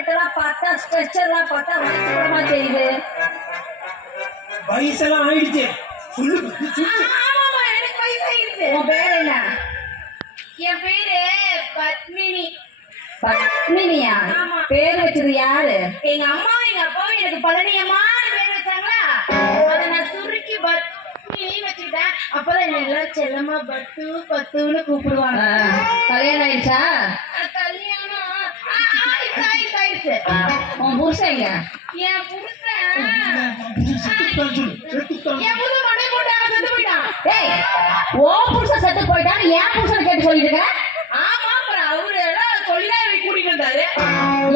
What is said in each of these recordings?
கட்டெல்லாம் பார்த்தா ஸ்ட்ரெச்சர்லாம் பார்த்தா வயசுமா தெரியுது. வயசெல்லாம் ஆயிடுச்சு. சொல்லு சொல்லு. ஆமாமா எனக்கு வயசாயிருச்சு உன் பேர் என்ன? என் பேரு பத்மினி. பத்மினியா. பேர் வச்சது யாரு? எங்க அம்மா எங்க அப்பாவும் எனக்கு பழனியம்மான்னு பேர் வச்சாங்களா? அதை நான் சுருக்கி பத்மினி வச்சுக்கிட்டேன். அப்பதான் என்ன எல்லாம் செல்லமா பத்து பத்துன்னு கூப்பிடுவாங்க. கல்யாணம் ஆயிடுச்சா? புருஷன் என் புருஷன் ஓ புருஷன் செத்து போயிட்டான்னு ஏன் புருஷன் கேட்டு சொல்லிட்டு இருக்க? ஆமா அப்புறம் அவரு எல்லாம் சொல்லிதான் எனக்கு கூட்டிட்டு வந்தாரு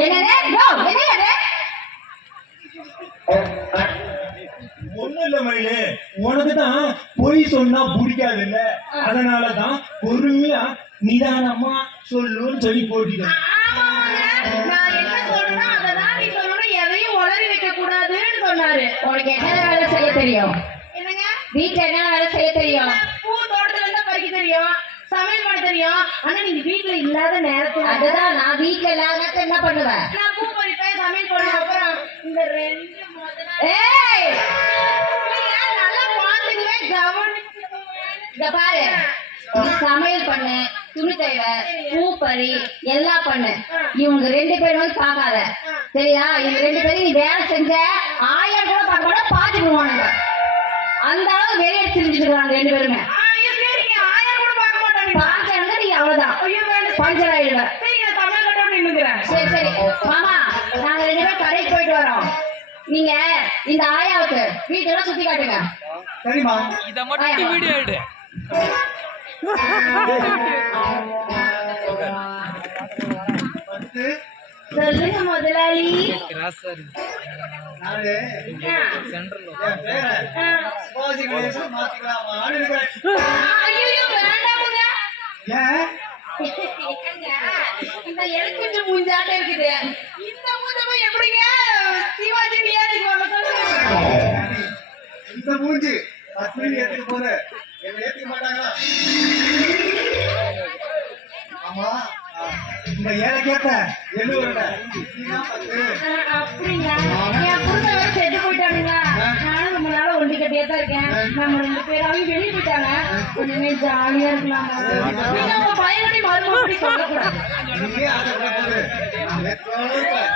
என்னது? யோ, என்னது ஒண்ணும் இல்ல மயிலே உனக்கு தான் பொய் சொன்னா பிடிக்காது இல்ல அதனாலதான் பொறுமையா நிதானமா சொல்லுன்னு சொல்லி போட்டிட்டேன் சொன்னாரு. உனக்கு என்ன வேலை செய்ய தெரியும்? என்னங்க? வீட்டுல என்ன வேலை செய்ய தெரியும்? பூ தோட்டத்துல இருந்தா பறிக்க தெரியும். சமையல் பண்ண தெரியும். ஆனா நீங்க வீட்டுல இல்லாத நேரத்துல அதுதான் நான் வீட்டுல இல்லாத என்ன பண்ணுவேன்? நான் பூ பறிப்பேன் சமையல் பண்ண அப்புறம் இந்த ரெண்டு ஏய்! நல்லா பாத்துக்குவேன் கவனிச்சுக்குவேன் இத பாரு. நீ சமையல் பண்ணு துணி தைவ பூ பறி எல்லாம் பண்ணு. இவங்க ரெண்டு பேரும் பார்க்காத. சரியா? இவங்க ரெண்டு பேரும் நீ வேலை செஞ்ச ஆயிரம் கூட பார்க்க மாட்டா பாத்துக்குவானுங்க அந்த அளவுக்கு வெளியே தெரிஞ்சுக்கிறாங்க ரெண்டு பேருமே. ஐயோ சரிங்க ஆயிரம் கூட பார்க்க மாட்டாங்க பார்க்கறவங்க நீ அவ்வளவுதான். பஞ்சர் ஆயிடுவேன் சரி சரி சரி மாமா நாங்க ரெண்டு பேரும் கடைக்கு போயிட்டு வரோம். நீங்க இந்த ஆயாவுக்கு வீட்டெல்லாம் சுத்தி காட்டுங்க. சரிம்மா. இத மட்டும் வீடியோ எடு. வந்து சொல்லுங்க முதலாளி. இந்த மூஞ்சாட்ட இருக்குது. இந்த எப்படிங்க? சிவாஜி இந்த மூஞ்சி பத்மினி ஏத்துக்கு போற என்ன ஏத்துக்க மாட்டாங்களா? இந்த ஏழைக்கேத்த எழுவரல பத்து அஹ், அப்படிங்களா என் புருஷன் வேற செத்து போயிட்டானுங்க நானும் ரொம்ப நாளா ஒண்டி கட்டியே தான் இருக்கேன். நம்ம ரெண்டு பேரும் அவங்க வெளியே போயிட்டாங்க. கொஞ்சமே ஜாலியா இருக்கலாம். நீங்க உங்க பையனோட மருமகடி சொல்லக்கூடாது. நீயே ஆசைப்பட போது நான் ஏத்துக்கணும் இருப்பேன்.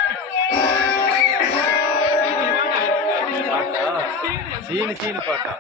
சீனு சீனு பாட்டா?